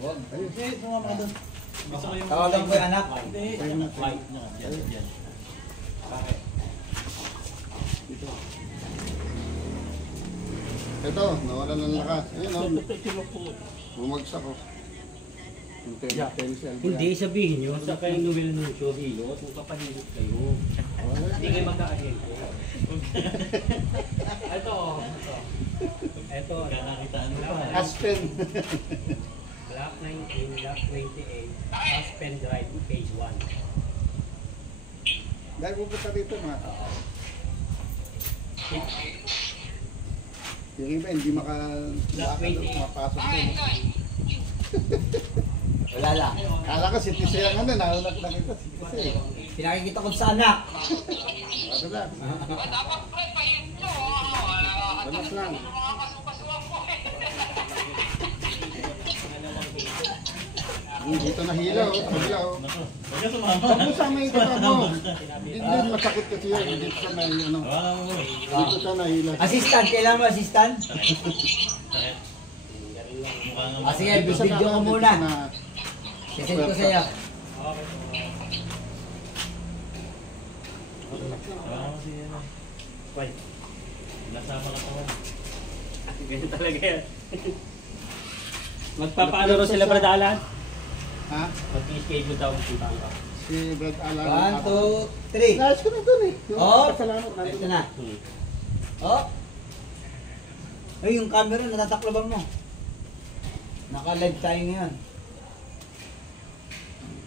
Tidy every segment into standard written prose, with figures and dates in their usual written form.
Huwag. Okay, sumama ka doon. Tawagan ko yung anak. Ito, nawalan ng lakas. Ayun o. Bumagsak o. Hindi, sabihin nyo, sa kayo Noel ng Chorrillos, kung kapanilit kayo. Hindi kayo magkakahento. Ito. Kanakitaan mo pa. Aspen. Block 19, Block 28, Aspen Drive, page 1. Dahil pupunta dito mga. Yung iba hindi makapasok din. Wala lang. Kala ko si Tise ang ano, naulak na kita si Tise. Pinakikita ko sa anak. Ano lang? Banas lang. Dito nahilaw, nahilaw. Huwag mo sama yung kita mo. Hindi masakit kasi yun. Dito sa may ano. Dito sa nahilaw. Assistant, kailangan mo assistant? Sige, video ko muna. Sisend ko sa'yo. Nasama ka pa. Ganyan talaga yan. Magpapaano rin sila Bradalan? Ha? Mag-schedule daw ang putang ka. Si Brad Alan. 1, 2, 3. Nais ko na doon eh. Oh, Salamat na. ito na. Oh. Ay, yung camera, natatakloban mo. Naka-live tayo ngayon.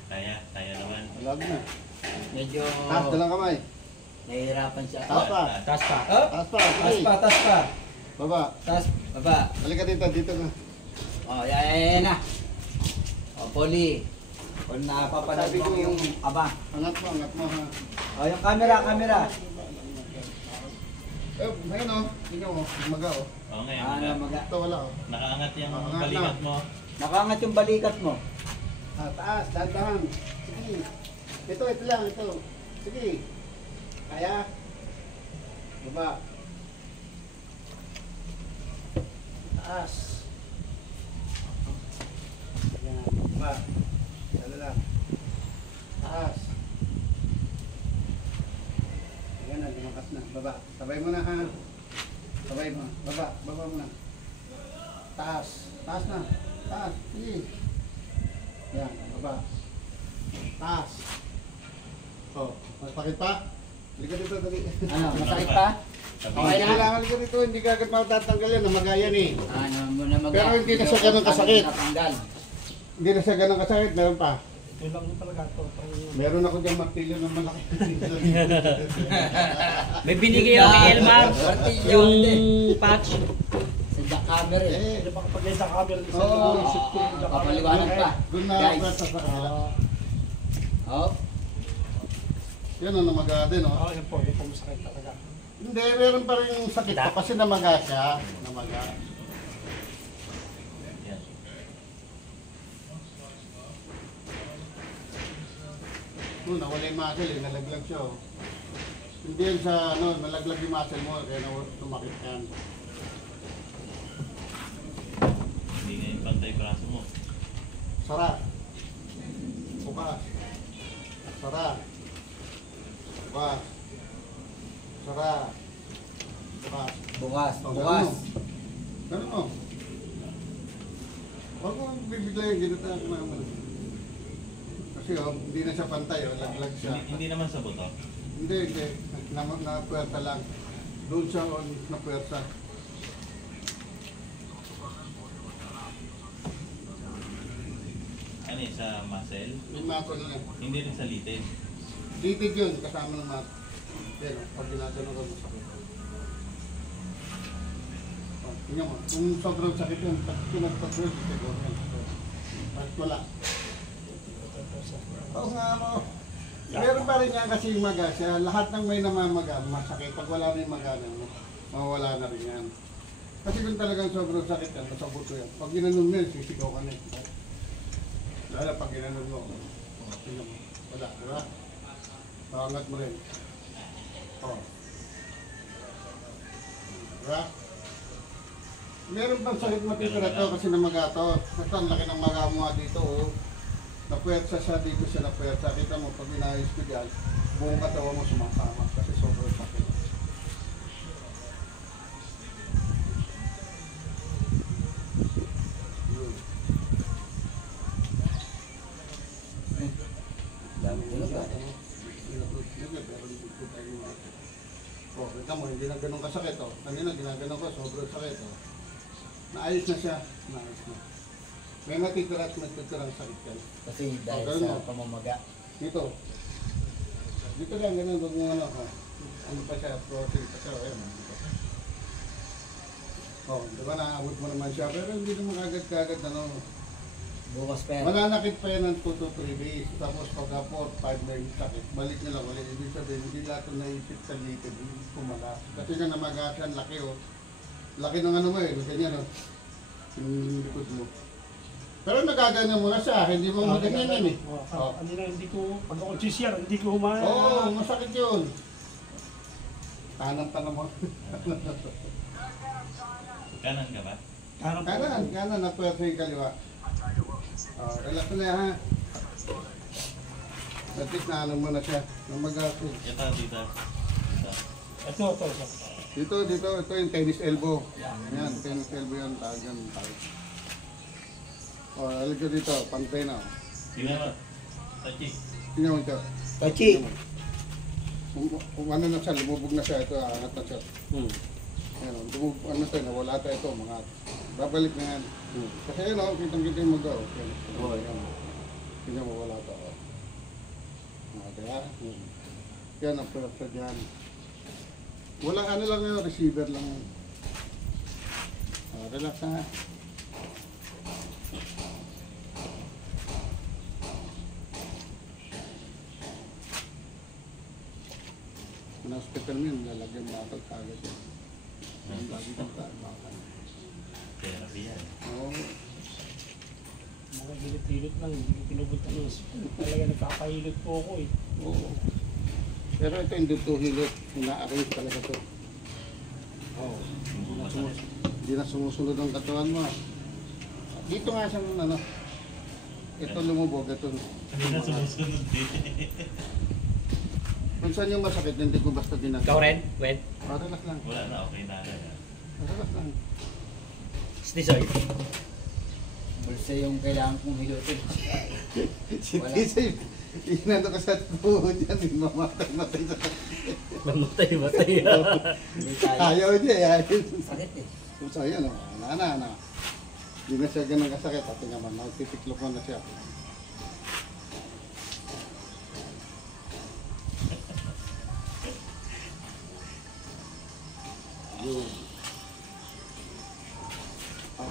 Kaya naman. Alam na. Medyo Taas na lang kamay. nahihirapan siya. Taas pa. Taas pa. Oh, Taas pa. taas pa, taas pa. Baba. Taas, baba. Halika dito, dito na. Oh, yan na. Oh, Poli. Kung napapanood mo yung aba. Angat mo ha. Oh, yung camera. Ngayon o. Tingnan mo. Maga o. Oo ngayon. Ano, maga. Ito wala o. Nakaangat yung Nakaangat balikat na. mo. Nakaangat yung balikat mo. Taas, dahan. Sige. Ito lang, ito. Sige. Kaya. Baba. Taas. Yan. Baba. Dala lang. Taas. Ayan na, lumakas na. Baba. Sabay mo na ha. Sabay mo. Baba. Baba mo na. Taas. Taas na. Taas. Sige. Yan. Baba. Taas. Oh. Masakit pa? Halika dito. Dali. Ano, masakit pa? Okay na lang. Halika dito. Hindi ka agad matatanggal yan. Namagayan eh. Ano, muna mag- Pero hindi na siya ganun kasakit. Natanggal. Hindi na siya ganun kasakit. Meron pa. Ito lang talaga ito. Meron ako diyang martilyo ng malaki. May binigay ako kay Elmar. Yung patch. Sa jackhammer eh. Eh. Hindi pa kapag sa camera kasi Oo. isip ko yung Papaliwanag pa. Doon na Guys. presa sa kanila. Oh. Yan ang namaga din, oh. yan po, hindi po masakit talaga. Hindi, meron pa rin yung sakit pa kasi namaga siya. Namaga. Yan. Nawala yung muscle eh, nalaglag siya, oh. Hindi yan sa, ano, nalaglag yung muscle mo, kaya tumakit yan. Hindi nga yung pantay braso mo. Sara. Bukas. Sara. Bukas. Sara. Bukas. Bukas, Oh, bukas. Ganun mo. Huwag mo bibigla yung ginata naman. Kasi oh, hindi na siya pantay, oh, laglag siya. Hindi naman sa buto. Hindi. Na-puwerta lang. Doon siya on na-puwerta. Ano yun, sa muscle? Yung mato na lang. Hindi rin sa litid. Litid yun, kasama ng mato. Yan oh, pag ginagawa ko masakit. Oh, tingnan mo, kung sobrang sakit yun, pag pinagpatuloy, siguro yan. Pag wala. Oo nga mo. Meron pa rin yan kasi yung maga siya. Lahat ng may namamaga, masakit. Pag wala na yung maga na, mawawala na rin yan. Kasi kung talagang sobrang sakit yan, nasa buto yan. Pag ginanon mo yan, sisigaw ka na eh. Lalo pag ginanon mo, tingnan mo. Wala, diba? Makangat mo rin. Oh. Diba? Meron bang sakit matitira to kasi namaga to. Basta ang laki ng maga mo nga dito, oh. Napuwersa siya dito siya napuwersa. Kita mo, pag inayos ko dyan, buong katawan mo sumasama kasi sobrang sakit. Dami nila ba? Oh, kita mo, hindi na ganun kasakit, oh. Kanina, ginaganon ko, sobrang sakit, oh. Naayos na siya. Naayos na. May matitira at matitirang sakit yan. Kasi dahil ganun sa mo. pamamaga. Dito. Dito lang, ganun, huwag mo ano, oh. Ano pa siya, protein pa siya, ayun. Dito. Oh, di ba naabot mo naman siya, pero hindi naman kagad-kagad, ano. Bukas pa yan. Mananakit pa yan ng 2 to 3 days. Tapos pagka 4-5 na yung sakit, balik nila ulit. Ibig sabihin, hindi lahat ng naipit sa litid, hindi pumala. Kasi nga namaga siya, laki, oh. Laki ng ano mo eh, ganyan, oh. Yung likod mo. Pero nagaganyan mo na siya, hindi mo maganyan yan eh. Oh. Ano na, hindi ko, pag ako GCR, hindi ko humahan. Oo, masakit yun. Kanan pa naman. Kanan ka ba? Kanan, napuwersa yung kaliwa. Oh, relax na yan, ha. At least na ano mo na siya, namaga. Ito, dito. Ito. Dito, ito yung tennis elbow. Yan, tennis elbow yan, tagan. O, alig ko dito, pantay na. Tingnan mo. Tachi. Tingnan mo ito. Tachi! Kung ano na siya, lumubog na siya, ito, angat na siya. Yan, ano tayo, nawala tayo ito, mga babalik na yan. Kasi yun, kitang-kita yung mag-go. Tingnan mo, wala ito. Kaya, yan ang pwersa dyan. Walang ano lang yun, receiver lang yun. Relax na. Ang hospital mo yun, lalagyan mo ako kagad yan. Ang lagi kang tagan. Therapy yan. Oo. Mga hilot-hilot lang, hindi ko pinubot ng hospital. Talaga nagkakahilot po ako eh. Oo. Pero ito hindi to hilot, ina-arrange talaga to. Oo. Hindi na sumusunod ang katawan mo. Dito nga siyang ano, ito lumubog, ito. Hindi na sumusunod din. Kung saan yung masakit, hindi ko basta ginagawa. Ikaw rin? Wen? Relax lang. Wala na, okay na. Relax lang. Stisoy? Bulsa yung kailangan kong hilutin. Si Wala. Tisay, inano ka sa tuhod yan, mamatay sa Mamatay. Hindi tayo. ayaw niya, ayaw. Sakit eh. So yun, na. Hindi na siya ganun kasakit, pati naman, magtitiklop na siya. Yun.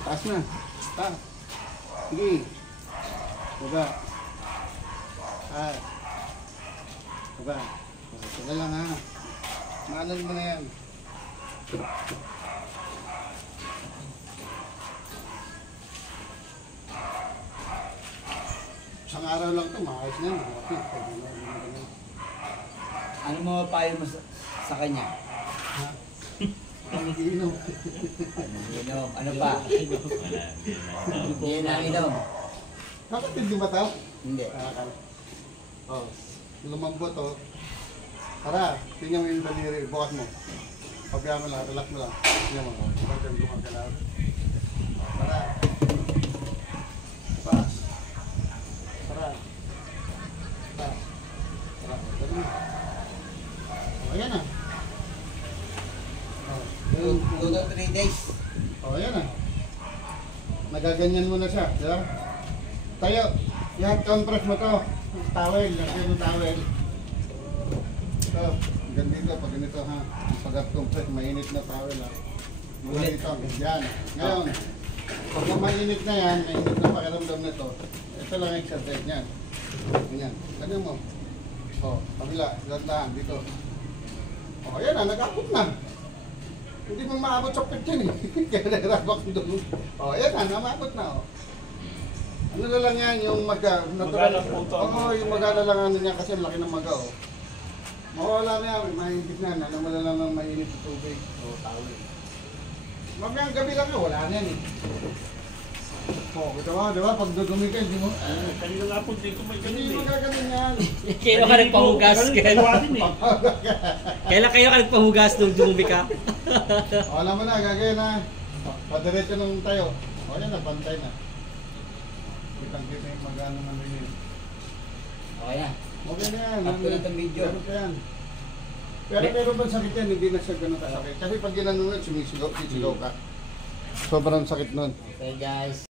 Taas na. Taas. Sige. Baba. Baba. Ito na lang, ha. Maanan mo na yan. Isang araw lang ito, maayos na yan. Ano mo payo mo sa kanya? Ha? Ang iinom. Inom. Ano pa? Wala. Hindi na inom. Bakit hindi ba ito? Hindi. Oh, lumambot oh. Tara, tingnan mo yung daliri, bukas mo. Pabayaan mo lang, relax mo lang. Tingnan mo, oh. Bakit yung gumagalaw? Tara. Pas. Tara. Pas. Tara. Dali mo. Oh, ayan na. Oh, 2 to 3 days. oh, ayan na. Nagaganyan mo na siya, di ba? Tayo, yan, compress mo to. Towel, lagyan mo towel. Ito, hanggang dito, pag ganito ha. Pag-compress, mainit na towel ha. Mula dito, yan. Ngayon, pag mainit na yan, mainit na pakiramdam nito, ito lang ang exercise niyan. Ganyan, ganyan mo. O, kabila, landahan, dito. O, yan na, nag-abot na. Hindi mo maabot sa pit yan eh. Kaya nahirap ako doon. O, yan na, namabot na o. Ano na lang yan, yung maga. Magana po ito. Oo, yung magana lang ano niya kasi laki ng maga o. Mawala na yan, mahigit na. Alam mo na lang ng mainit sa tubig. O, tawid. Mamayang gabi lang ka, wala na yan eh. Oh, kita ba, di ba? Pag dudumi ka, hindi mo... Kanina nga po, hindi ko may ganun Hindi mo eh. gaganin yan. Kailan ka nagpahugas? Ganun, dalawa din eh. Kailan kayo ka nagpahugas nung dumumi ka? O, alam mo na, gagawin na. Padiretso nung tayo. O, yan na, bantay na. Kitang-kita yung mag-ano man rin yun. Okay na. Okay na yan. Up to na itong video. Ganun ka yan. Pero meron bang sakit yan, hindi na siya ganun kasakit. Kasi pag ginanunod, sumisigaw ka. Sobrang sakit nun. Okay guys.